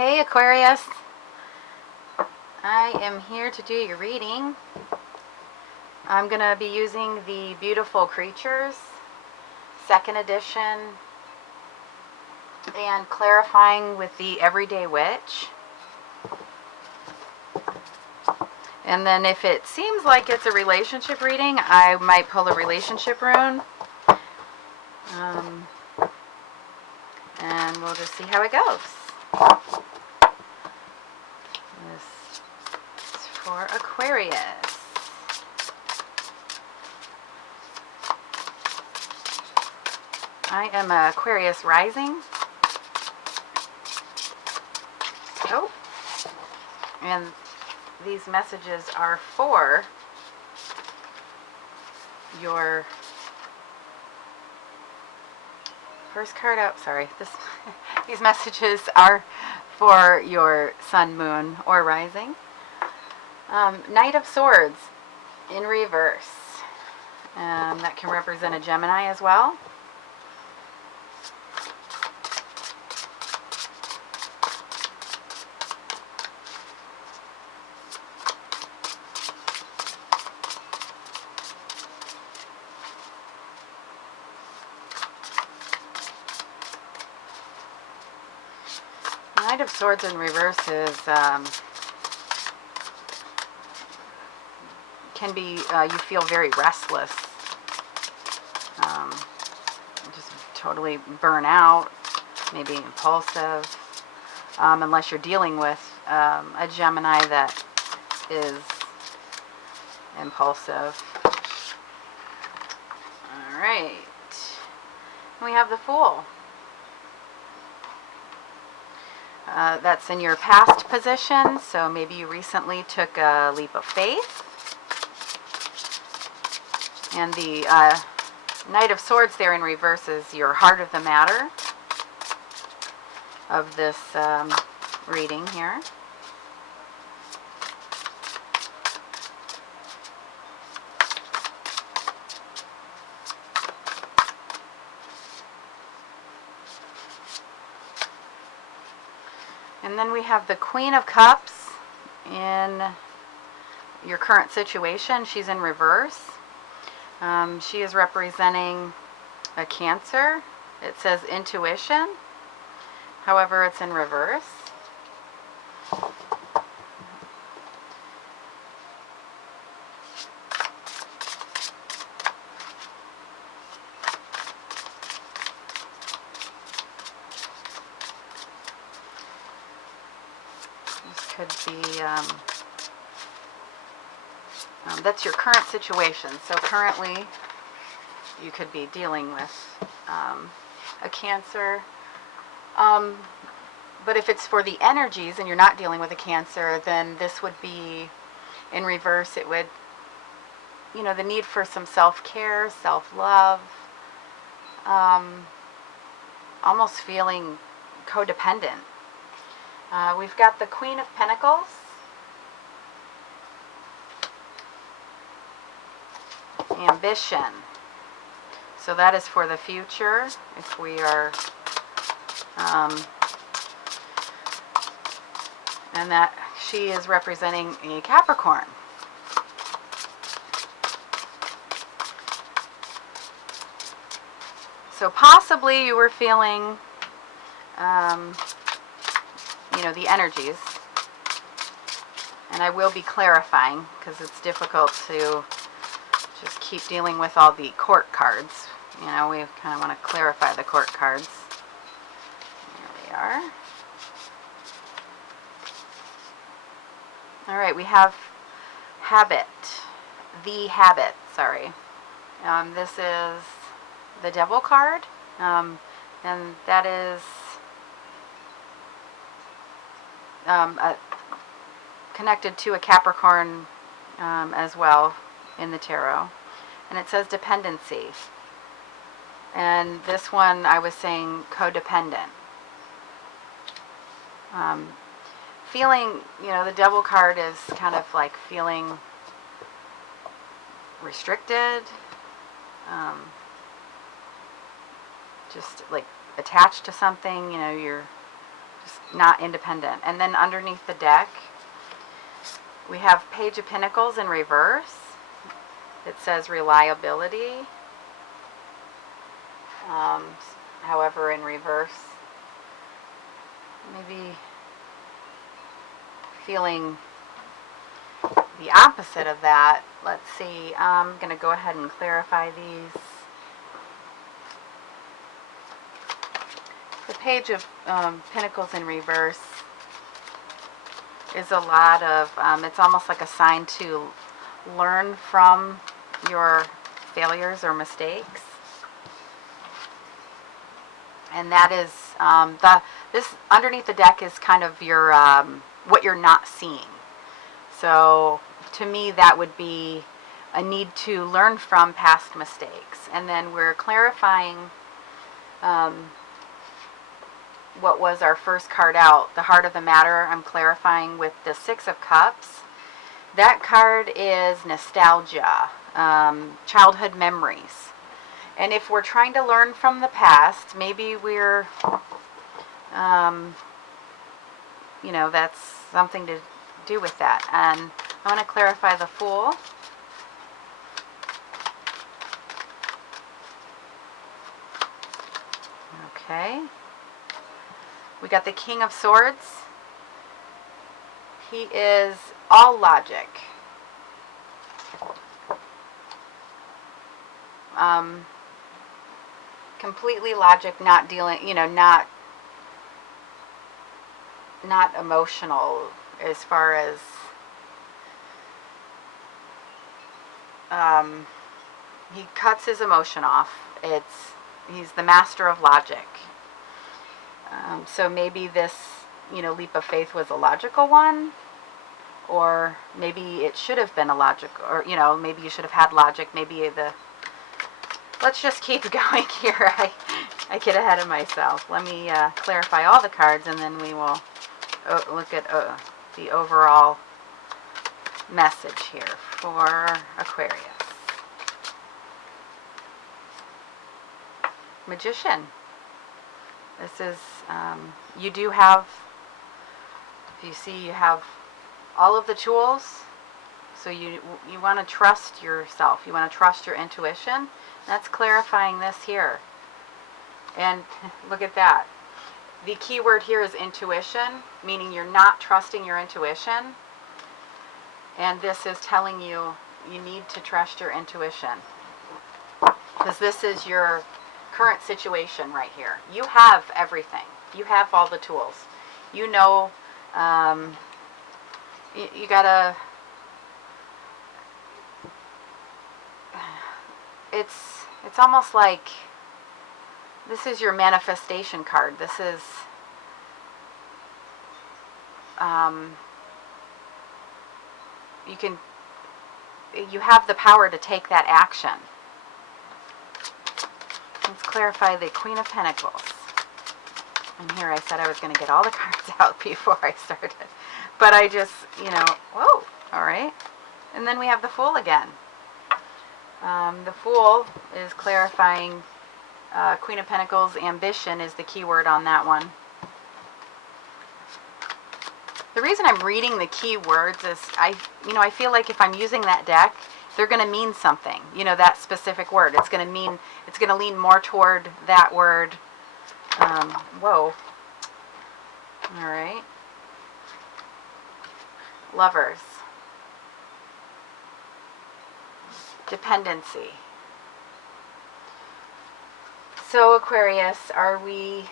Hey Aquarius, I am here to do your reading. I'm going to be using the Beautiful Creatures, 2nd edition, and clarifying with the Everyday Witch. And then if it seems like it's a relationship reading, I might pull a relationship rune. And we'll just see how it goes. This is for Aquarius. I am Aquarius rising. Oh, and these messages are for your first card out. Sorry, these messages are for your sun, moon, or rising. Knight of Swords in reverse. That can represent a Gemini as well. Knight of Swords in reverse is can be you feel very restless, just totally burn out, maybe impulsive, unless you're dealing with a Gemini that is impulsive. All right, we have the Fool. That's in your past position, so maybe you recently took a leap of faith. And the Knight of Swords there in reverse is your heart of the matter of this reading here. And then we have the Queen of Cups in your current situation. She's in reverse. She is representing a Cancer. It says intuition. However, it's in reverse. Could be, that's your current situation. So currently you could be dealing with a Cancer. But if it's for the energies and you're not dealing with a Cancer, then this would be in reverse. It would, the need for some self-care, self-love, almost feeling codependent. We've got the Queen of Pentacles. Ambition. So that is for the future. If we are, and that she is representing a Capricorn. So possibly you were feeling, the energies, and I will be clarifying because it's difficult to just keep dealing with all the court cards. We kind of want to clarify the court cards. There we are. All right, we have habit. The habit, sorry. This is the Devil card, and that is connected to a Capricorn as well in the tarot. And it says dependency. And this one I was saying codependent. Feeling, the Devil card is kind of like feeling restricted, just like attached to something, you're just not independent. And then underneath the deck, we have Page of Pentacles in reverse. It says reliability. However, in reverse, maybe feeling the opposite of that. Let's see. I'm going to go ahead and clarify these. The Page of Pentacles in reverse is a lot of, it's almost like a sign to learn from your failures or mistakes. And that is, this underneath the deck is kind of your, what you're not seeing. So to me, that would be a need to learn from past mistakes. And then we're clarifying what was our first card out, the heart of the matter. I'm clarifying with the Six of Cups. That card is nostalgia, childhood memories. And if we're trying to learn from the past, maybe we're, you know, that's something to do with that. And I want to clarify the Fool. Okay. We got the King of Swords. He is all logic. Completely logic, not dealing, you know, not emotional as far as he cuts his emotion off. He's the master of logic. So maybe this, you know, leap of faith was a logical one, or maybe it should have been a logical, or, you know, maybe you should have had logic. Maybe let's just keep going here. I get ahead of myself. Let me clarify all the cards, and then we will look at the overall message here for Aquarius. Magician. This is, you do have, if you see, you have all of the tools. So you want to trust yourself. You want to trust your intuition. That's clarifying this here. And look at that. The key word here is intuition, meaning you're not trusting your intuition. And this is telling you you need to trust your intuition. Because this is your current situation right here. You have everything. You have all the tools. You know, you gotta, it's almost like this is your manifestation card. This is, you have the power to take that action. Let's clarify the Queen of Pentacles. And here I said I was going to get all the cards out before I started. But I just, you know, whoa, all right. And then we have the Fool again. The Fool is clarifying Queen of Pentacles. Ambition is the key word on that one. The reason I'm reading the key words is I feel like if I'm using that deck, they're going to mean something. You know, that specific word. It's going to lean more toward that word. Whoa. All right. Lovers. Dependency. So Aquarius, are we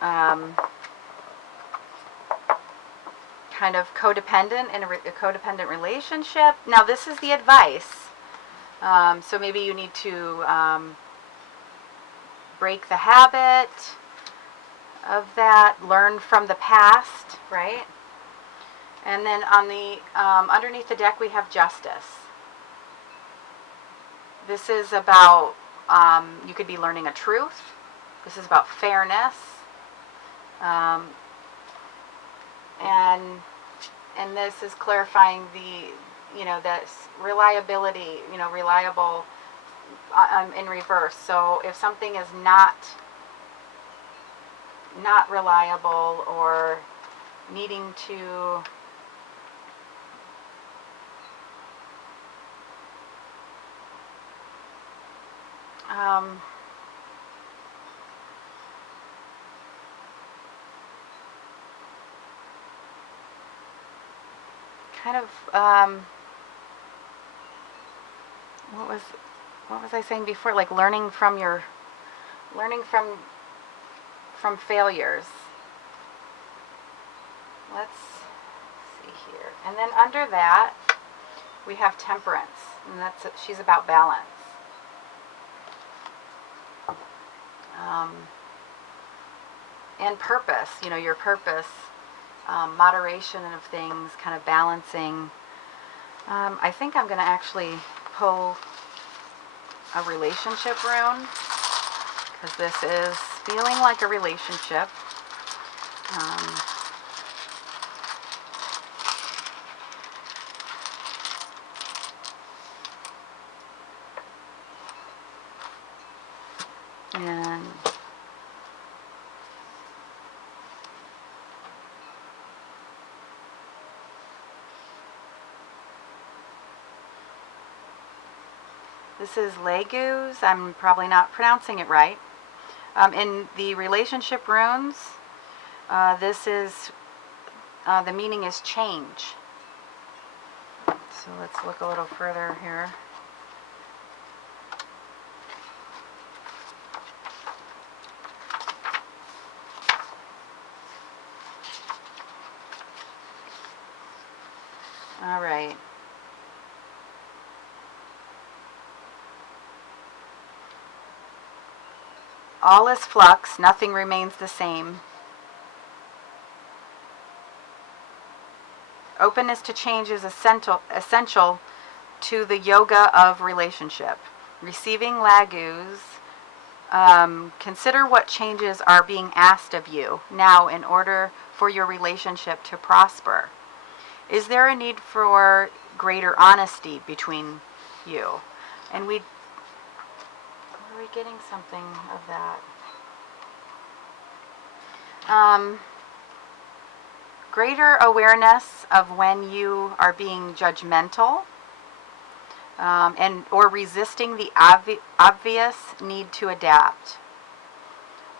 kind of codependent in a codependent relationship? Now this is the advice. So maybe you need to break the habit of that, learn from the past, right? And then on the underneath the deck we have Justice. This is about, you could be learning a truth. This is about fairness. And this is clarifying the, you know, that's reliability, you know, reliable in reverse. So if something is not not reliable or needing to kind of what was I saying before? Like learning from failures. Let's see here. And then under that, we have Temperance, and she's about balance. And purpose, your purpose, moderation of things, kind of balancing. I think I'm going to actually pull a relationship rune, because this is feeling like a relationship. And this is Legus. I'm probably not pronouncing it right. In the relationship runes, this is, the meaning is change. So let's look a little further here. All right. All is flux, nothing remains the same. Openness to change is essential to the yoga of relationship. Receiving Legus, consider what changes are being asked of you now in order for your relationship to prosper. Is there a need for greater honesty between you? And are we getting something of that? Greater awareness of when you are being judgmental, or resisting the obvious need to adapt.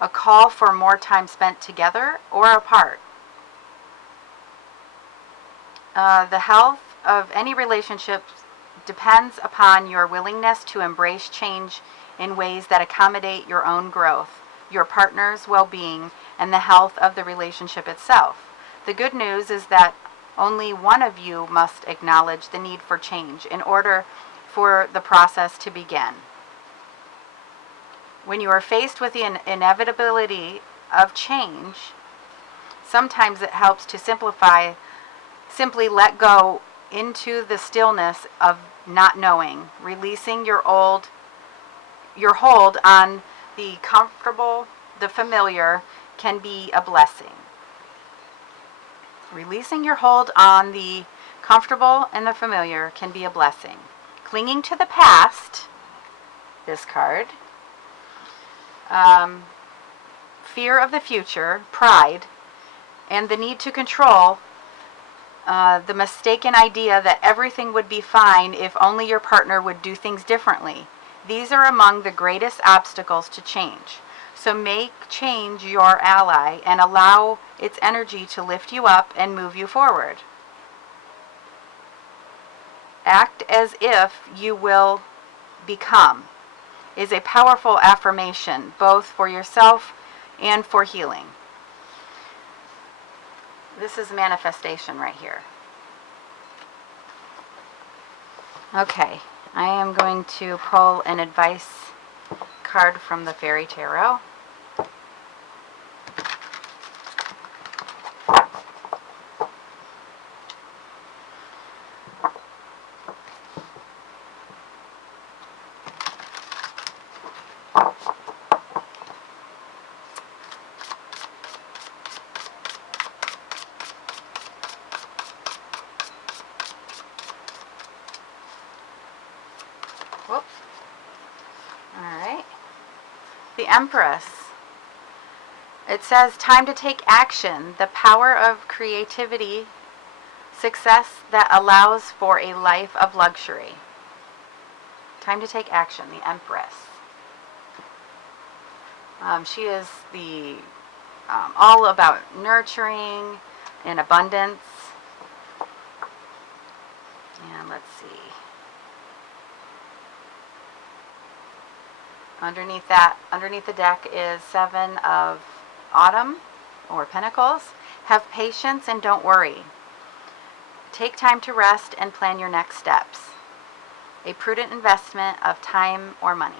A call for more time spent together or apart. The health of any relationship depends upon your willingness to embrace change in ways that accommodate your own growth, your partner's well-being, and the health of the relationship itself. The good news is that only one of you must acknowledge the need for change in order for the process to begin. When you are faced with the inevitability of change, sometimes it helps to simply let go into the stillness of not knowing, releasing your hold on the comfortable, the familiar, can be a blessing. Releasing your hold on the comfortable and the familiar can be a blessing. Clinging to the past, this card, fear of the future, pride, and the need to control, the mistaken idea that everything would be fine if only your partner would do things differently. These are among the greatest obstacles to change. So make change your ally and allow its energy to lift you up and move you forward. Act as if you will become is a powerful affirmation, both for yourself and for healing. This is manifestation right here. Okay, I am going to pull an advice card from the Fairy Tarot. Whoops. All right. The Empress. It says, time to take action, the power of creativity, success that allows for a life of luxury. Time to take action, the Empress. She is the all about nurturing and abundance. And let's see. Underneath the deck is Seven of Autumn or Pentacles. Have patience and don't worry. Take time to rest and plan your next steps. A prudent investment of time or money.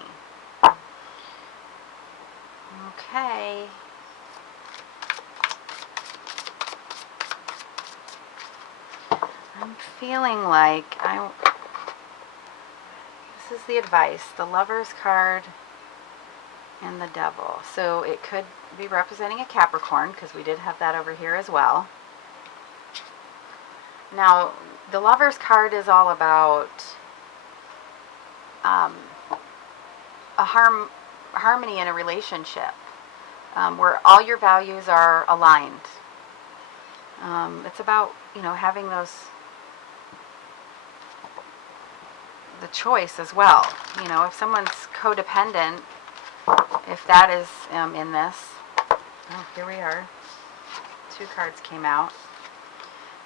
Okay. I'm feeling like this is the advice, the Lover's card and the Devil. So it could be representing a Capricorn, because we did have that over here as well. Now, the Lover's card is all about a harmony in a relationship, where all your values are aligned. It's about, having the choice as well. If someone's codependent, if that is in this. Oh, here we are. 2 cards came out.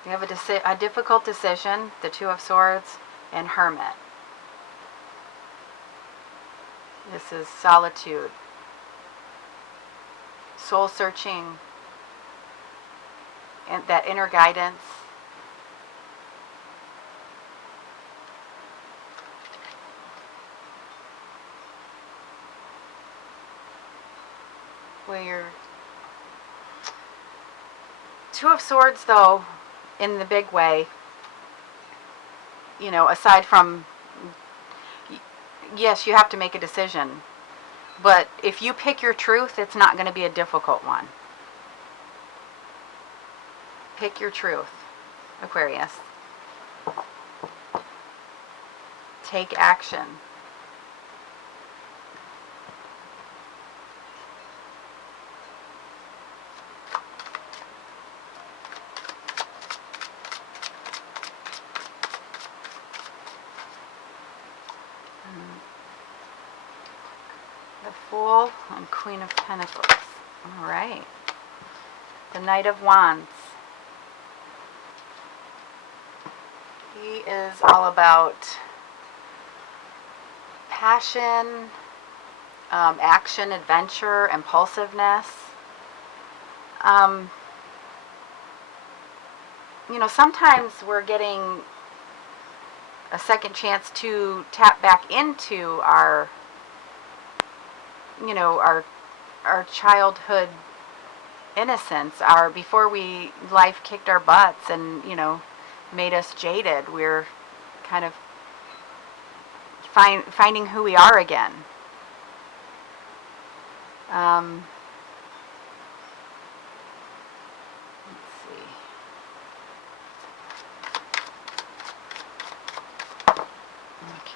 We have a difficult decision, the Two of Swords, and Hermit. This is solitude, soul searching, and that inner guidance. Where Two of Swords, though, in the big way, aside from, yes, you have to make a decision, but if you pick your truth, it's not going to be a difficult one. Pick your truth, Aquarius. Take action. The Fool and Queen of Pentacles. All right. The Knight of Wands. He is all about passion, action, adventure, impulsiveness. Sometimes we're getting a second chance to tap back into our childhood innocence, before life kicked our butts and, made us jaded. We're kind of finding who we are again. Let's see.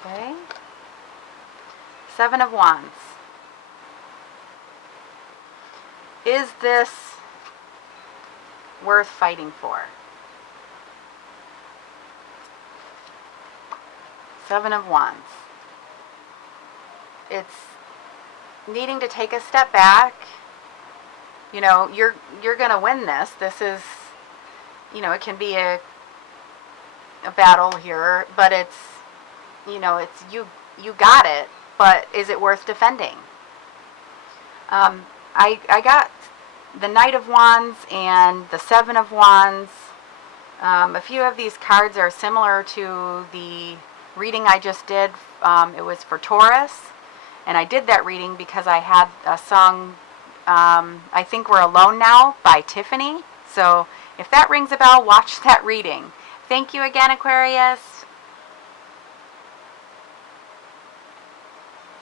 Okay. Seven of Wands. Is this worth fighting for? Seven of Wands. It's needing to take a step back. You're going to win this. This is, it can be a battle here, but it's you got it, but is it worth defending? I got the Knight of Wands and the Seven of Wands. A few of these cards are similar to the reading I just did. It was for Taurus, and I did that reading because I had a song, I Think We're Alone Now by Tiffany. So if that rings a bell, watch that reading. Thank you again, Aquarius.